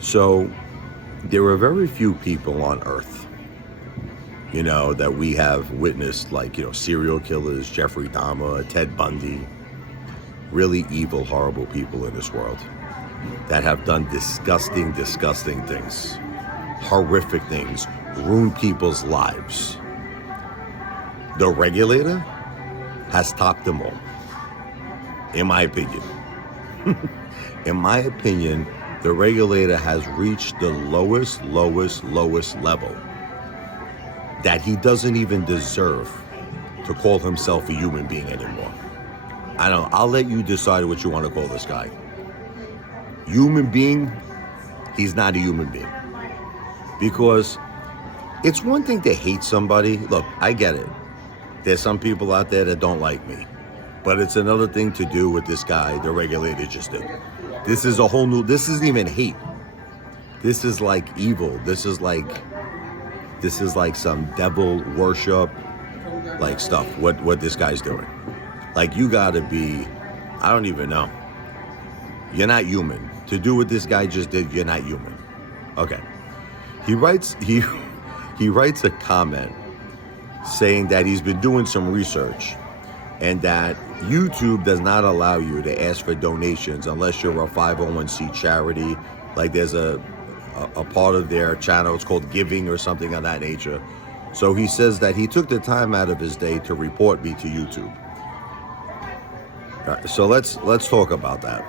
So there are very few people on earth, that we have witnessed, like, serial killers, Jeffrey Dahmer, Ted Bundy, really evil, horrible people in this world that have done disgusting, disgusting things, horrific things, ruined people's lives. The Regulator has topped them all, in my opinion. In my opinion, the Regulator has reached the lowest level that he doesn't even deserve to call himself a human being anymore. I'll let you decide what you want to call this guy. Human being, he's not a human being. Because it's one thing to hate somebody. Look, I get it. There's some people out there that don't like me. But it's another thing to do what this guy, the Regulator, just did. This is isn't even hate. This is like evil. This is like some devil worship, like stuff, what this guy's doing. Like, you gotta be, I don't even know. You're not human. To do what this guy just did, you're not human. Okay. He writes a comment saying that he's been doing some research and that YouTube does not allow you to ask for donations unless you're a 501c charity. Like, there's a part of their channel, it's called Giving or something of that nature. So he says that he took the time out of his day to report me to YouTube. All right, so let's talk about that.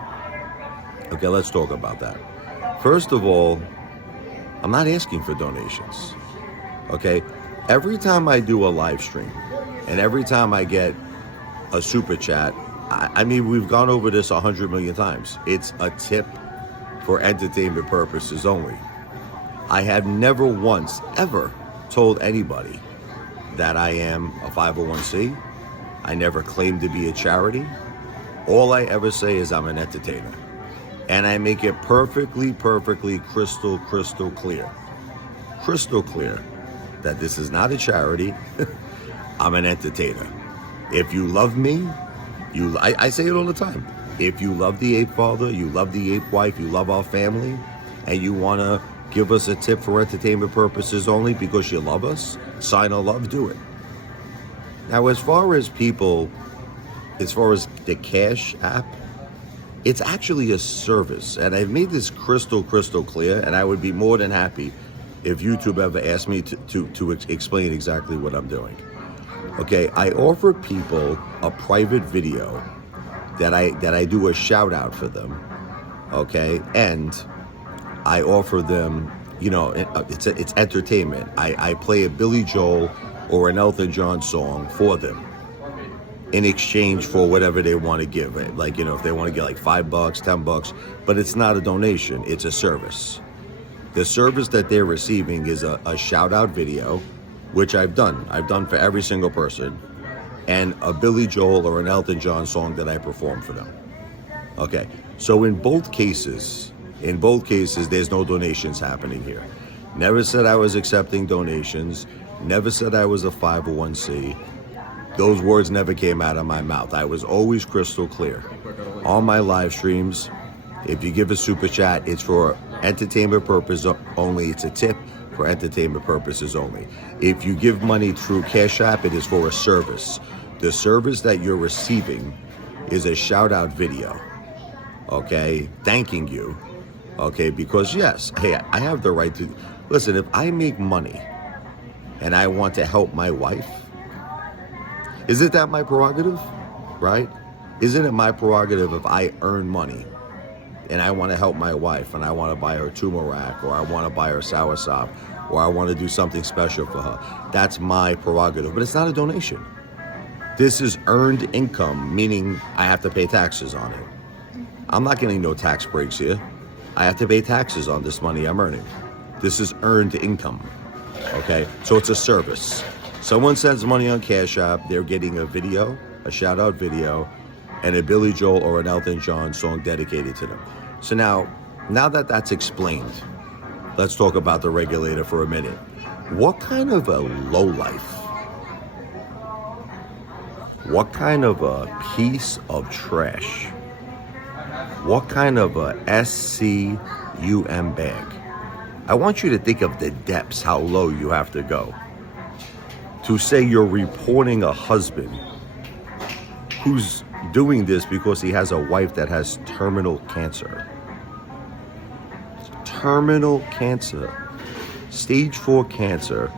Okay, let's talk about that. First of all, I'm not asking for donations. Okay? Every time I do a live stream and every time I get a super chat, I mean, we've gone over this 100 million times. It's a tip for entertainment purposes only. I have never once ever told anybody that I am a 501c. I never claimed to be a charity. All I ever say is I'm an entertainer. And I make it perfectly crystal clear that this is not a charity. I'm an entertainer. If you love me, I say it all the time. If you love the Apefather, you love the Ape Wife, you love our family, and you want to give us a tip for entertainment purposes only because you love us, sign a love, do it. Now, as far as the Cash App, it's actually a service. And I've made this crystal clear, and I would be more than happy if YouTube ever asked me to explain exactly what I'm doing. Okay, I offer people a private video that I do a shout out for them, okay, and I offer them, it's entertainment. I play a Billy Joel or an Elton John song for them in exchange for whatever they want to give. Like, if they want to get like $5, $10, but it's not a donation, it's a service. The service that they're receiving is a shout out video, which I've done for every single person, and a Billy Joel or an Elton John song that I perform for them. Okay, so in both cases, there's no donations happening here. Never said I was accepting donations, never said I was a 501c. Those words never came out of my mouth. I was always crystal clear. On my live streams, if you give a super chat, it's for entertainment purposes only. It's a tip for entertainment purposes only. If you give money through Cash App, it is for a service. The service that you're receiving is a shout out video, okay, thanking you, okay, because yes, hey, I have the right to, listen, if I make money and I want to help my wife, isn't that my prerogative, right? Isn't it my prerogative if I earn money and I want to help my wife and I want to buy her turmeric or I want to buy her soursop or I want to do something special for her? That's my prerogative, but it's not a donation. This is earned income, meaning I have to pay taxes on it. I'm not getting no tax breaks here. I have to pay taxes on this money I'm earning. This is earned income, okay? So it's a service. Someone sends money on Cash App, they're getting a video, a shout out video, and a Billy Joel or an Elton John song dedicated to them. So now that that's explained, let's talk about the Regulator for a minute. What kind of a lowlife, what kind of a piece of trash, what kind of a SC bag. I want you to think of the depths, how low you have to go to say you're reporting a husband who's doing this because he has a wife that has terminal cancer. Terminal cancer. Stage 4 cancer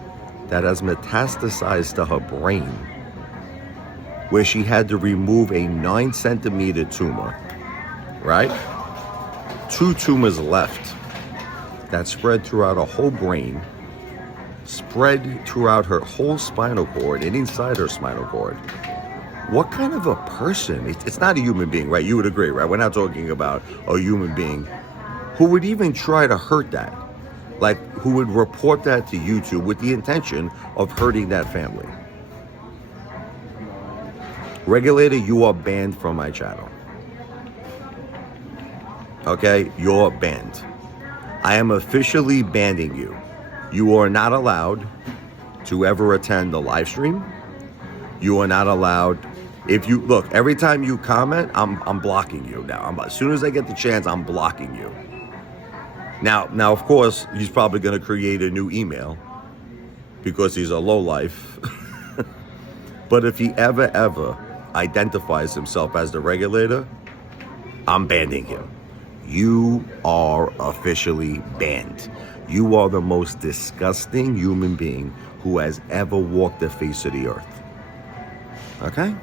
that has metastasized to her brain, where she had to remove a 9-centimeter tumor, right? 2 tumors left that spread throughout her whole brain, spread throughout her whole spinal cord and inside her spinal cord. What kind of a person? It's not a human being, right? You would agree, right? We're not talking about a human being who would even try to hurt that. Like, who would report that to YouTube with the intention of hurting that family. Regulator, you are banned from my channel. Okay? You're banned. I am officially banning you. You are not allowed to ever attend the live stream. You are not allowed. If you look, every time you comment, I'm blocking you now. As soon as I get the chance, I'm blocking you. Now, of course, he's probably going to create a new email because he's a lowlife. But if he ever identifies himself as the Regulator, I'm banning him. You are officially banned. You are the most disgusting human being who has ever walked the face of the earth. Okay?